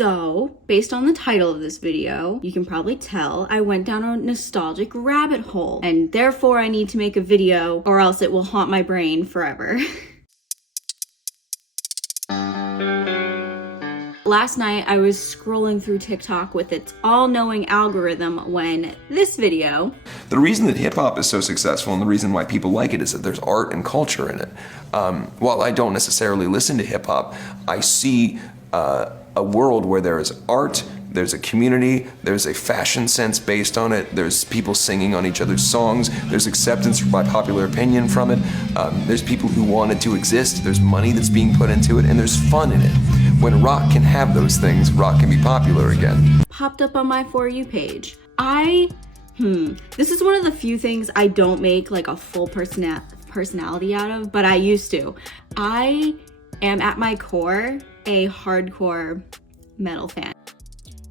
So, based on the title of this video, you can probably tell I went down a nostalgic rabbit hole, and therefore I need to make a video or else it will haunt my brain forever. Last night I was scrolling through TikTok with its all-knowing algorithm when this video... The reason that hip-hop is so successful and the reason why people like it is that there's art and culture in it. While I don't necessarily listen to hip-hop, I see a world where there is art, there's a community, there's a fashion sense based on it, there's people singing on each other's songs, there's acceptance by popular opinion from it, there's people who want it to exist, there's money that's being put into it, and there's fun in it. When rock can have those things, rock can be popular again. Popped up on my For You page. This is one of the few things I don't make like a full personality out of, but I used to. I am at my core a hardcore metal fan.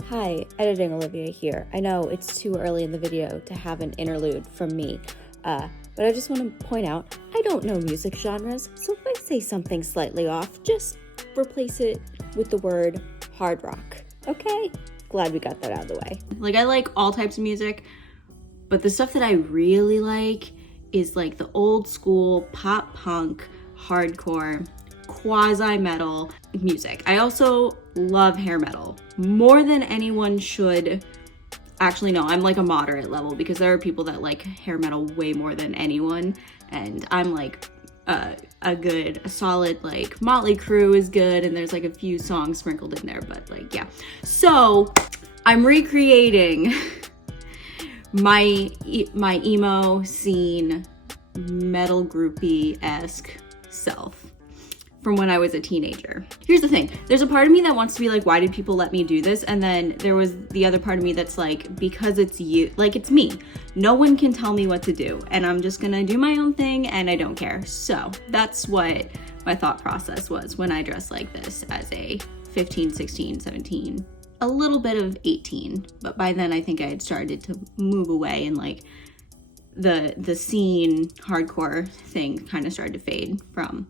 Hi, Editing Olivia here. I know it's too early in the video to have an interlude from me, but I just want to point out I don't know music genres, so if I say something slightly off, just replace it with the word hard rock, okay? Glad we got that out of the way. Like, I like all types of music, but the stuff that I really like is like the old school pop punk, hardcore, quasi-metal music. I also love hair metal more than anyone should. Actually, no, I'm like a moderate level because there are people that like hair metal way more than anyone, and I'm like a solid, like Motley Crue is good, and there's like a few songs sprinkled in there, but like, yeah. So I'm recreating my emo scene metal groupie-esque self from when I was a teenager. Here's the thing, there's a part of me that wants to be like, why did people let me do this? And then there was the other part of me that's like, because it's you, like it's me. No one can tell me what to do, and I'm just gonna do my own thing and I don't care. So that's what my thought process was when I dressed like this as a 15, 16, 17, a little bit of 18. But by then I think I had started to move away, and like the scene hardcore thing kind of started to fade from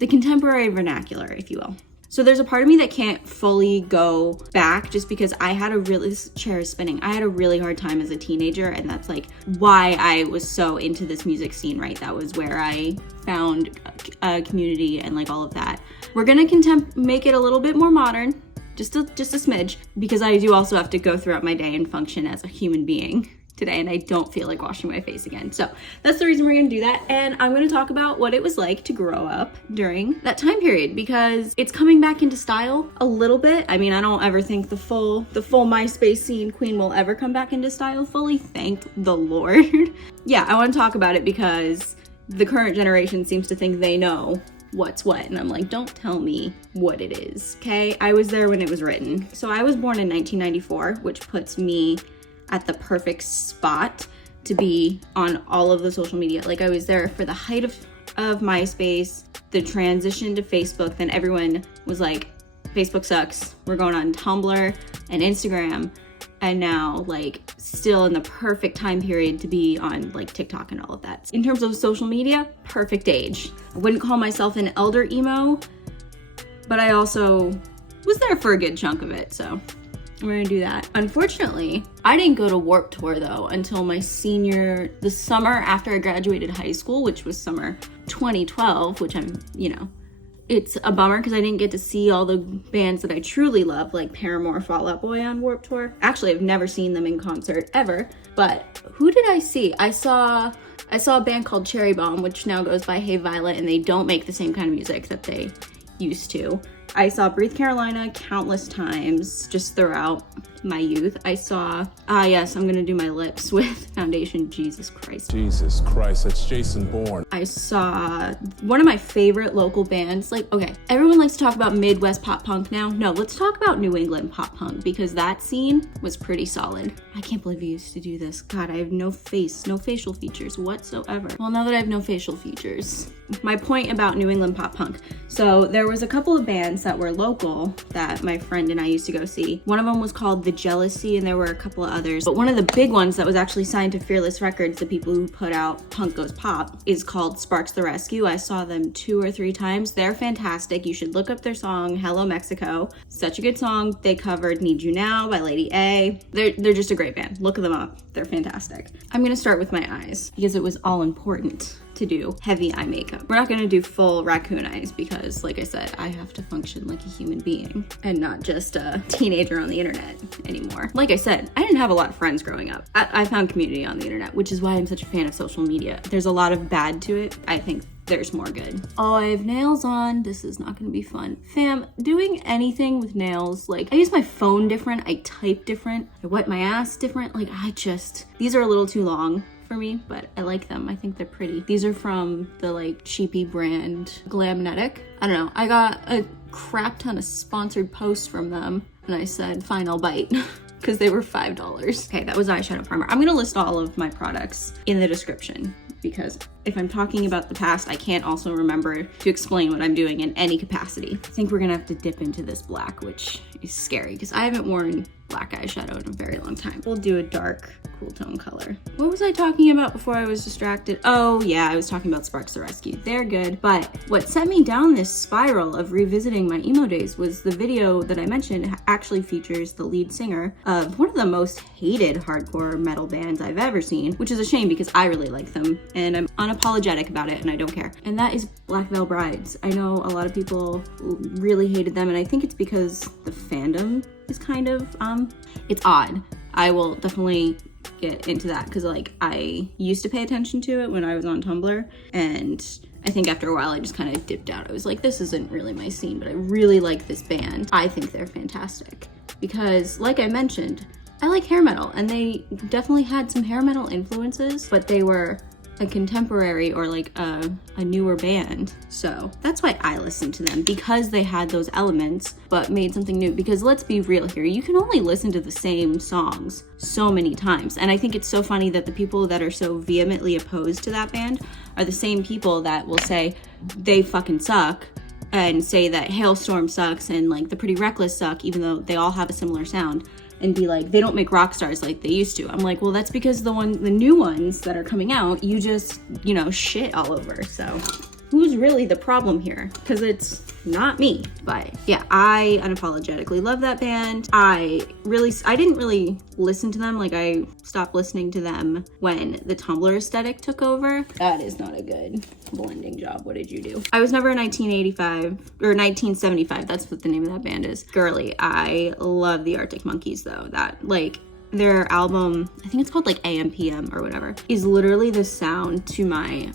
the contemporary vernacular, if you will. So there's a part of me that can't fully go back just because I had this chair is spinning. I had a really hard time as a teenager, and that's like why I was so into this music scene, right? That was where I found a community and like all of that. We're gonna make it a little bit more modern, just a smidge, because I do also have to go throughout my day and function as a human being today, and I don't feel like washing my face again. So that's the reason we're gonna do that, and I'm gonna talk about what it was like to grow up during that time period, because it's coming back into style a little bit. I mean, I don't ever think the full MySpace scene queen will ever come back into style fully, thank the Lord. Yeah, I want to talk about it because the current generation seems to think they know what's what, and I'm like, don't tell me what it is, okay? I was there when it was written. So I was born in 1994, which puts me at the perfect spot to be on all of the social media. Like, I was there for the height of MySpace, the transition to Facebook, then everyone was like, Facebook sucks, we're going on Tumblr and Instagram, and now like still in the perfect time period to be on like TikTok and all of that. In terms of social media, perfect age. I wouldn't call myself an elder emo, but I also was there for a good chunk of it, so we're gonna do that. Unfortunately, I didn't go to Warped Tour though until the summer after I graduated high school, which was summer 2012, which it's a bummer because I didn't get to see all the bands that I truly love, like Paramore, Fall Out Boy on Warped Tour. Actually, I've never seen them in concert ever, but who did I see? I saw a band called Cherry Bomb, which now goes by Hey Violet, and they don't make the same kind of music that they used to. I saw Breathe Carolina countless times just throughout my youth. I saw, yes, I'm gonna do my lips with Foundation, Jesus Christ. Jesus Christ, that's Jason Bourne. I saw one of my favorite local bands. Like, okay, everyone likes to talk about Midwest pop punk now. No, let's talk about New England pop punk, because that scene was pretty solid. I can't believe we used to do this. God, I have no facial features whatsoever. Well, now that I have no facial features, my point about New England pop punk. So there was a couple of bands that were local that my friend and I used to go see. One of them was called the Jealousy, and there were a couple of others. But one of the big ones that was actually signed to Fearless Records, the people who put out Punk Goes Pop, is called Sparks the Rescue. I saw them 2 or 3 times. They're fantastic. You should look up their song, Hello Mexico. Such a good song. They covered Need You Now by Lady A. They're just a great band. Look them up. They're fantastic. I'm gonna start with my eyes because it was all important to do heavy eye makeup. We're not gonna do full raccoon eyes because, like I said, I have to function like a human being and not just a teenager on the internet anymore. Like I said, I didn't have a lot of friends growing up. I found community on the internet, which is why I'm such a fan of social media. There's a lot of bad to it. I think there's more good. Oh, I have nails on. This is not gonna be fun. Fam, doing anything with nails, like, I use my phone different, I type different, I wipe my ass different. Like, these are a little too long for me, but I like them. I think they're pretty. These are from the like cheapy brand Glamnetic. I don't know. I got a crap ton of sponsored posts from them and I said, fine, I'll bite. Because they were $5. Okay, that was eyeshadow primer. I'm gonna list all of my products in the description because if I'm talking about the past, I can't also remember to explain what I'm doing in any capacity. I think we're gonna have to dip into this black, which is scary because I haven't worn black eyeshadow in a very long time. We'll do a dark, cool tone color. What was I talking about before I was distracted? Oh yeah, I was talking about Sparks the Rescue. They're good, but what sent me down this spiral of revisiting my emo days was the video that I mentioned actually features the lead singer of one of the most hated hardcore metal bands I've ever seen, which is a shame because I really like them and I'm unapologetic about it and I don't care. And that is Black Veil Brides. I know a lot of people really hated them and I think it's because the fandom is kind of, it's odd. I will definitely get into that because like I used to pay attention to it when I was on Tumblr and I think after a while I just kind of dipped out. I was like, this isn't really my scene, but I really like this band. I think they're fantastic because like I mentioned, I like hair metal and they definitely had some hair metal influences, but they were a contemporary or like a newer band. So that's why I listened to them, because they had those elements but made something new. Because let's be real here, you can only listen to the same songs so many times. And I think it's so funny that the people that are so vehemently opposed to that band are the same people that will say they fucking suck and say that Hailstorm sucks and like the Pretty Reckless suck, even though they all have a similar sound, and be like, they don't make rock stars like they used to. I'm like, well, that's because the new ones that are coming out, you just, you know, shit all over. So who's really the problem here? Because it's not me. But yeah, I unapologetically love that band. I didn't really listen to them. Like I stopped listening to them when the Tumblr aesthetic took over. That is not a good blending job. What did you do? I was never a 1985 or 1975. That's what the name of that band is. Girly. I love the Arctic Monkeys though. That like their album, I think it's called like AM/PM or whatever, is literally the sound to my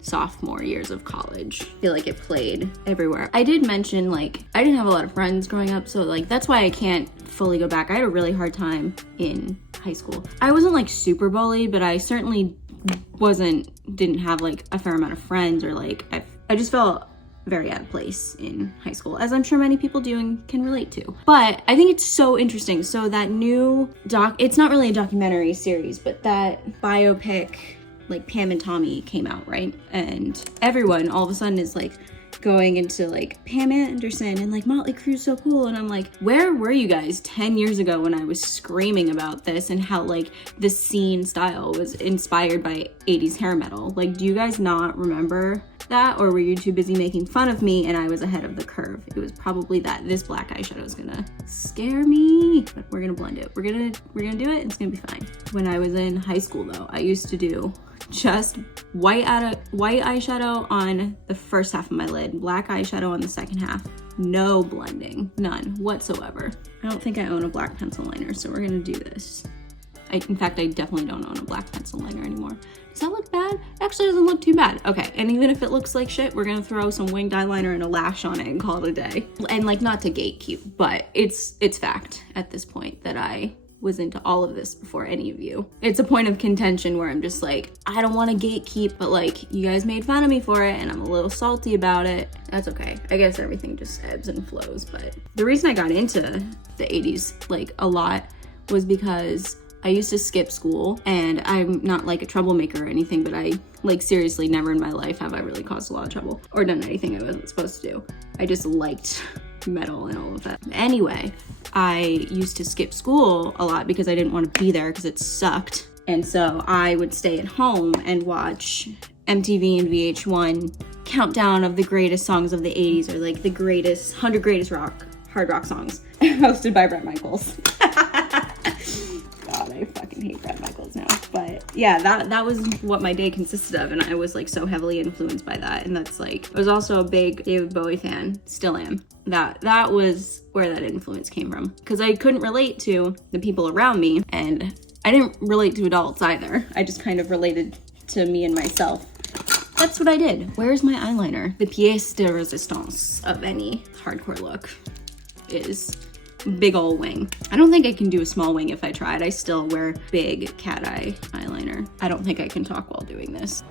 sophomore years of college. I feel like it played everywhere. I did mention like I didn't have a lot of friends growing up, so like that's why I can't fully go back. I had a really hard time in high school. I wasn't like super bullied, but I certainly didn't have like a fair amount of friends, or like I just felt very out of place in high school, as I'm sure many people do and can relate to. But I think it's so interesting. So that new it's not really a documentary series, but that biopic, like Pam and Tommy, came out, right? And everyone all of a sudden is like going into like Pam Anderson and like Motley Crue's so cool. And I'm like, where were you guys 10 years ago when I was screaming about this and how like the scene style was inspired by 80s hair metal? Like, do you guys not remember that? Or were you too busy making fun of me and I was ahead of the curve? It was probably that. This black eyeshadow is gonna scare me, but we're gonna blend it. We're gonna do it. It's gonna be fine. When I was in high school though, I used to do just white eyeshadow on the first half of my lid, black eyeshadow on the second half. No blending, none whatsoever. I don't think I own a black pencil liner, so we're gonna do this. In fact, I definitely don't own a black pencil liner anymore. Does that look bad? It actually doesn't look too bad. Okay, and even if it looks like shit, we're gonna throw some winged eyeliner and a lash on it and call it a day. And like, not to gatekeep, but it's fact at this point that I was into all of this before any of you. It's a point of contention where I'm just like, I don't want to gatekeep, but like, you guys made fun of me for it and I'm a little salty about it. That's okay. I guess everything just ebbs and flows. But the reason I got into the 80s like a lot was because I used to skip school, and I'm not like a troublemaker or anything, but I like seriously never in my life have I really caused a lot of trouble or done anything I wasn't supposed to do. I just liked metal and all of that. Anyway, I used to skip school a lot because I didn't want to be there because it sucked. And so I would stay at home and watch MTV and VH1 countdown of the greatest songs of the 80s, or like the greatest 100 greatest hard rock songs, hosted by Bret Michaels. God, I fucking hate Bret Michaels now. But yeah, that was what my day consisted of, and I was like so heavily influenced by that. And that's like, I was also a big David Bowie fan, still am. That was where that influence came from, because I couldn't relate to the people around me, and I didn't relate to adults either. I just kind of related to me and myself. That's what I did. Where's my eyeliner? The pièce de résistance of any hardcore look is big ol' wing. I don't think I can do a small wing if I tried. I still wear big cat eye eyeliner. I don't think I can talk while doing this.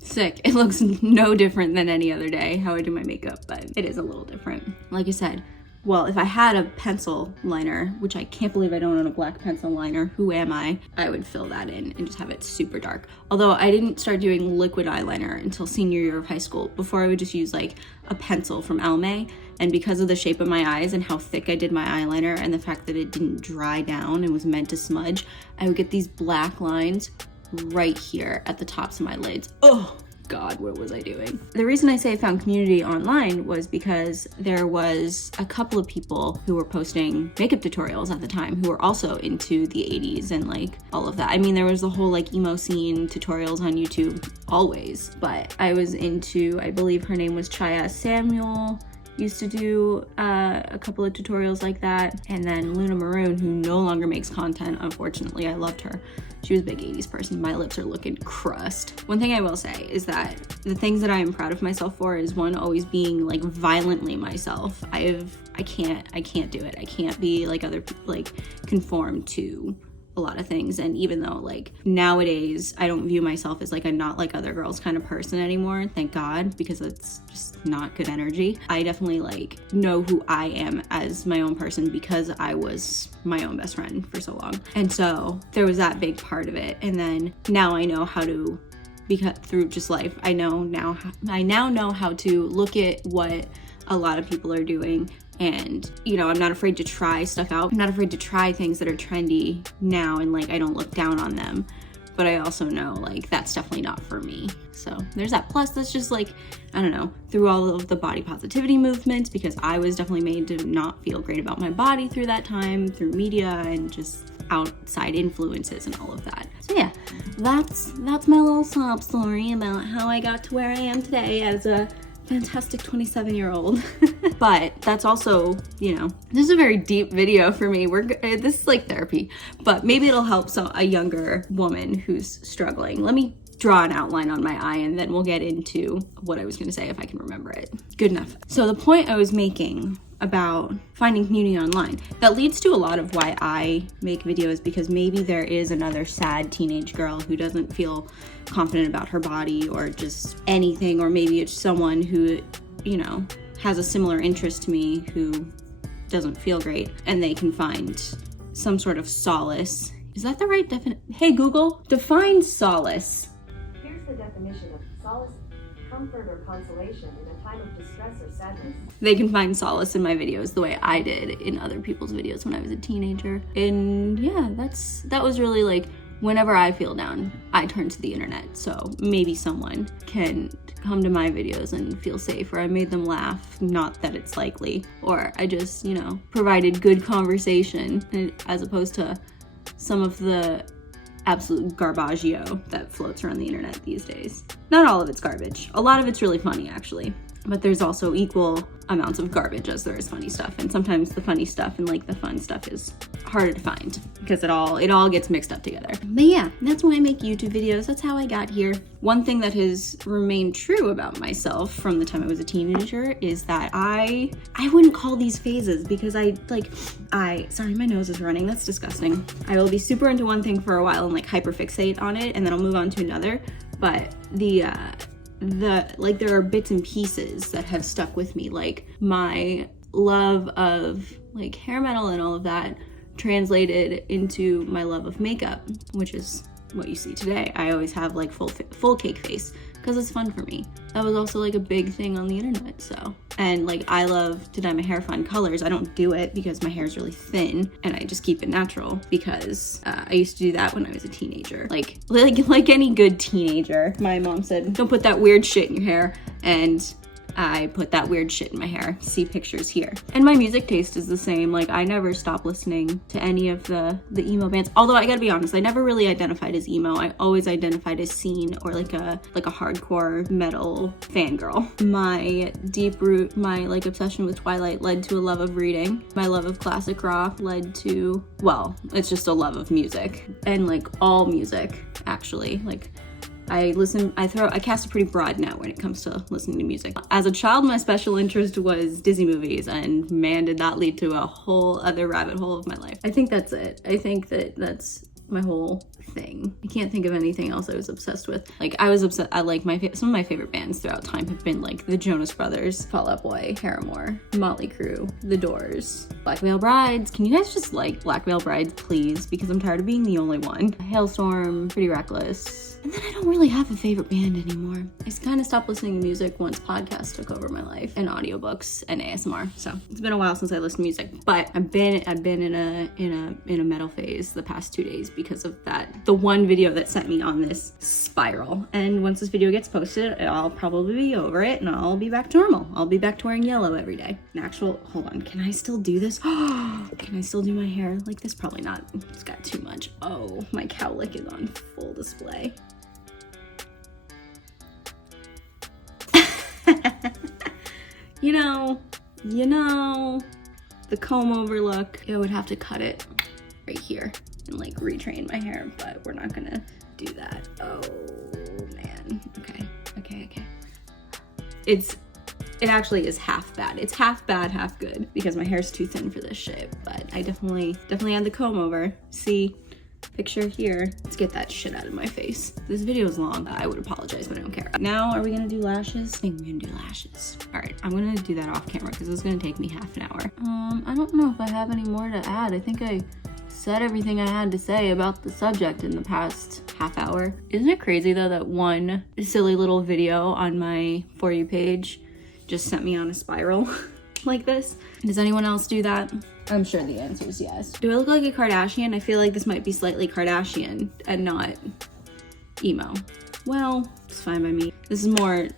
Sick. It looks no different than any other day how I do my makeup, but it is a little different. Like I said, well, if I had a pencil liner, which I can't believe I don't own a black pencil liner, who am I would fill that in and just have it super dark. Although I didn't start doing liquid eyeliner until senior year of high school. Before, I would just use like a pencil from Almay, and because of the shape of my eyes and how thick I did my eyeliner and the fact that it didn't dry down and was meant to smudge, I would get these black lines right here at the tops of my lids. Oh God, what was I doing? The reason I say I found community online was because there was a couple of people who were posting makeup tutorials at the time who were also into the 80s and like all of that. I mean, there was the whole like emo scene tutorials on YouTube always, but I was into, I believe her name was Chaya Samuel, used to do a couple of tutorials like that. And then Luna Maroon, who no longer makes content, unfortunately. I loved her. She was a big 80s person. My lips are looking crust. One thing I will say is that the things that I am proud of myself for is, one, always being like violently myself. I can't do it. I can't be like other people, like conform to a lot of things. And even though like nowadays I don't view myself as like a not like other girls kind of person anymore, thank God, because it's just not good energy. I definitely like know who I am as my own person because I was my own best friend for so long. And so there was that big part of it. And then now I know how to, because through just life, I now know how to look at what a lot of people are doing. And, you know, I'm not afraid to try stuff out. I'm not afraid to try things that are trendy now, and like I don't look down on them. But I also know like that's definitely not for me. So there's that. Plus that's just like, I don't know, through all of the body positivity movements, because I was definitely made to not feel great about my body through that time, through media and just outside influences and all of that. So yeah, that's my little sob story about how I got to where I am today as a fantastic 27-year-old. But that's also, you know, this is a very deep video for me. This is like therapy, but maybe it'll help a younger woman who's struggling. Let me draw an outline on my eye and then we'll get into what I was going to say if I can remember it. Good enough. So the point I was making about finding community online, that leads to a lot of why I make videos, because maybe there is another sad teenage girl who doesn't feel confident about her body or just anything, or maybe it's someone who, you know, has a similar interest to me who doesn't feel great, and they can find some sort of solace. Is that the right definition? Hey Google, define solace. Here's the definition of solace: comfort or consolation in a time of distress or sadness. They can find solace in my videos the way I did in other people's videos when I was a teenager. And yeah, that was really like, whenever I feel down, I turn to the internet. So maybe someone can come to my videos and feel safe, or I made them laugh, not that it's likely, or I just, you know, provided good conversation as opposed to some of the absolute garbaggio that floats around the internet these days. Not all of it's garbage. A lot of it's really funny, actually. But there's also equal amounts of garbage as there is funny stuff. And sometimes the funny stuff and like the fun stuff is harder to find because it all gets mixed up together. But yeah, that's why I make YouTube videos. That's how I got here. One thing that has remained true about myself from the time I was a teenager is that I wouldn't call these phases, because sorry, my nose is running. That's disgusting. I will be super into one thing for a while and like hyperfixate on it, and then I'll move on to another. But there are bits and pieces that have stuck with me, like my love of like hair metal and all of that translated into my love of makeup, which is what you see today. I always have like full cake face because it's fun for me. That was also like a big thing on the internet, so. And like I love to dye my hair fun colors. I don't do it because my hair is really thin and I just keep it natural because I used to do that when I was a teenager. Like any good teenager. My mom said, don't put that weird shit in your hair, and I put that weird shit in my hair. See pictures here. And my music taste is the same. Like I never stop listening to any of the emo bands. Although I gotta be honest, I never really identified as emo. I always identified as scene or like a hardcore metal fangirl. My deep root, my like obsession with Twilight led to a love of reading. My love of classic rock led to, well, it's just a love of music and like all music actually. Like I cast a pretty broad net when it comes to listening to music. As a child, my special interest was Disney movies, and man, did that lead to a whole other rabbit hole of my life. I think that's it. I think that's my whole thing. I can't think of anything else I was obsessed with. Like I was obsessed, I like some of my favorite bands throughout time have been like the Jonas Brothers, Fall Out Boy, Paramore, Motley Crue, The Doors, Black Veil Brides. Can you guys just like Black Veil Brides, please? Because I'm tired of being the only one. Hailstorm, Pretty Reckless. And then I don't really have a favorite band anymore. I kind of stopped listening to music once podcasts took over my life, and audiobooks and ASMR. So it's been a while since I listened to music, but I've been in a metal phase the past 2 days because of that. The one video that sent me on this spiral. And once this video gets posted, I'll probably be over it and I'll be back to normal. I'll be back to wearing yellow every day. Hold on, can I still do this? Can I still do my hair like this? Probably not. It's got too much. Oh, my cowlick is on full display. You know, the comb over look. I would have to cut it right here and like retrain my hair, but we're not gonna do that. Oh man, okay. It actually is half bad. It's half bad, half good because my hair's too thin for this shit, but I definitely had the comb over. See? Picture here. Let's get that shit out of my face. This video is long. I would apologize, but I don't care. Now, are we gonna do lashes? I think we're gonna do lashes. All right, I'm gonna do that off camera because it's gonna take me half an hour. I don't know if I have any more to add. I think I said everything I had to say about the subject in the past half hour. Isn't it crazy though that one silly little video on my For You page just sent me on a spiral like this? Does anyone else do that? I'm sure the answer is yes. Do I look like a Kardashian? I feel like this might be slightly Kardashian and not emo. Well, it's fine by me. This is more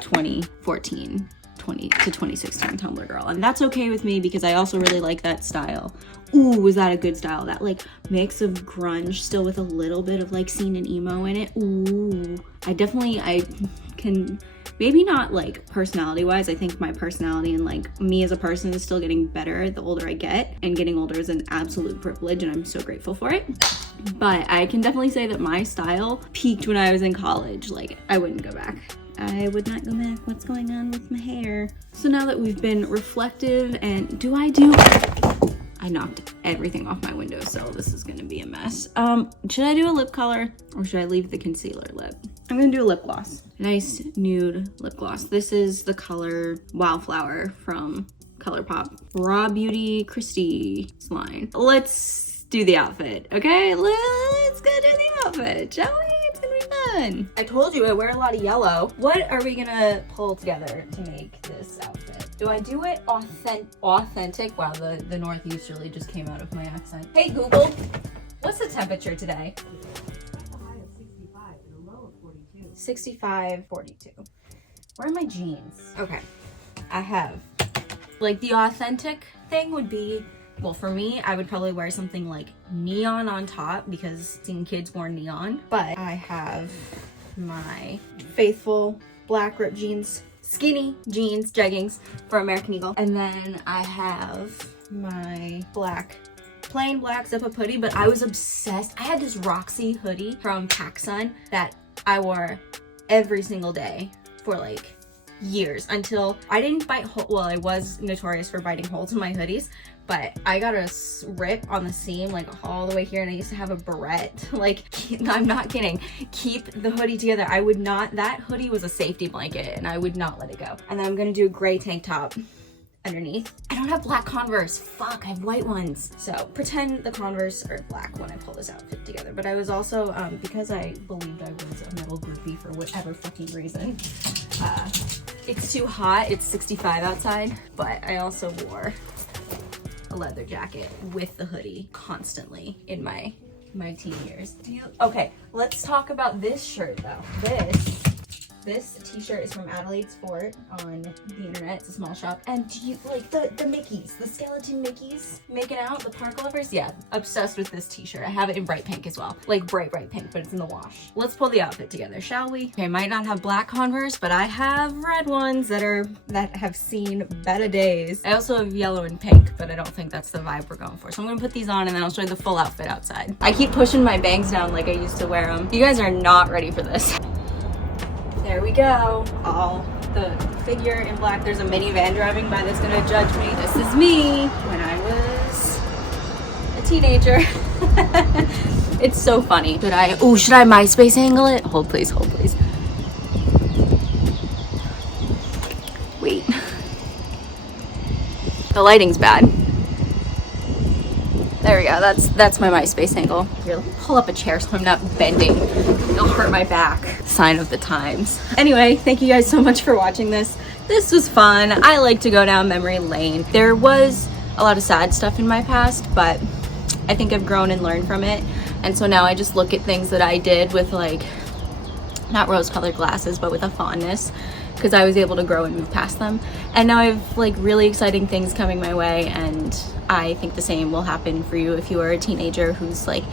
2014, 20 to 2016 Tumblr girl. And that's okay with me because I also really like that style. Ooh, was that a good style? That like mix of grunge still with a little bit of like scene and emo in it. Ooh, I can, maybe not like personality wise. I think my personality and like me as a person is still getting better the older I get, and getting older is an absolute privilege and I'm so grateful for it. But I can definitely say that my style peaked when I was in college. Like I wouldn't go back. I would not go back. What's going on with my hair? So now that we've been reflective and I knocked everything off my windowsill. This is gonna be a mess. Should I do a lip color or should I leave the concealer lip? I'm gonna do a lip gloss. Nice nude lip gloss. This is the color Wildflower from Colourpop. Raw Beauty Christie's line. Let's do the outfit, okay? Let's go do the outfit, shall we? It's gonna be fun. I told you I wear a lot of yellow. What are we gonna pull together to make this outfit? Do I do it authentic? Wow, the Northeast really just came out of my accent. Hey Google, what's the temperature today? 65, 42. Where are my jeans? Okay, I have, like the authentic thing would be, well for me, I would probably wear something like neon on top because seeing kids wore neon. But I have my faithful black ripped jeans, skinny jeans, jeggings for American Eagle. And then I have my plain black zip-up hoodie, but I was obsessed. I had this Roxy hoodie from PacSun that I wore every single day for like years until I didn't bite well, I was notorious for biting holes in my hoodies, but I got a rip on the seam like all the way here, and I used to have a barrette. Like, I'm not kidding. Keep the hoodie together. I would not, that hoodie was a safety blanket and I would not let it go. And then I'm gonna do a gray tank top underneath. I don't have black Converse. Fuck, I have white ones. So pretend the Converse are black when I pull this outfit together. But I was also, because I believed I was a metal groupie for whatever fucking reason, it's too hot. It's 65 outside. But I also wore a leather jacket with the hoodie constantly in my teen years. Okay, let's talk about this shirt though. This t-shirt is from Adelaide Sport on the internet. It's a small shop. And do you like the Mickeys, the skeleton Mickeys making out, the park lovers? Yeah, obsessed with this t-shirt. I have it in bright pink as well. Like bright pink, but it's in the wash. Let's pull the outfit together, shall we? Okay, I might not have black Converse, but I have red ones that have seen better days. I also have yellow and pink, but I don't think that's the vibe we're going for. So I'm gonna put these on and then I'll show you the full outfit outside. I keep pushing my bangs down like I used to wear them. You guys are not ready for this. There we go. All the figure in black. There's a minivan driving by that's gonna judge me. This is me when I was a teenager. It's so funny. Should I MySpace angle it? Hold please, hold please. Wait. The lighting's bad. There we go, that's my MySpace angle. Here, let me pull up a chair so I'm not bending. It'll hurt my back. Sign of the times. Anyway, thank you guys so much for watching this. This was fun. I like to go down memory lane. There was a lot of sad stuff in my past, but I think I've grown and learned from it. And so now I just look at things that I did with like, not rose-colored glasses, but with a fondness, because I was able to grow and move past them. And now I have like really exciting things coming my way, and I think the same will happen for you if you are a teenager who's like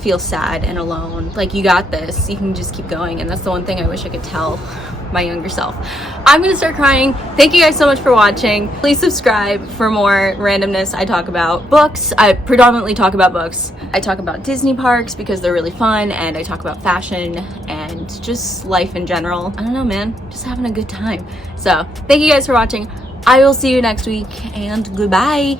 feels sad and alone. Like, you got this, you can just keep going. And that's the one thing I wish I could tell my younger self. I'm gonna start crying. Thank you guys so much for watching. Please subscribe for more randomness. I talk about books. I predominantly talk about books. I talk about Disney parks because they're really fun, and I talk about fashion and just life in general. I don't know, man, just having a good time. So thank you guys for watching. I will see you next week, and goodbye.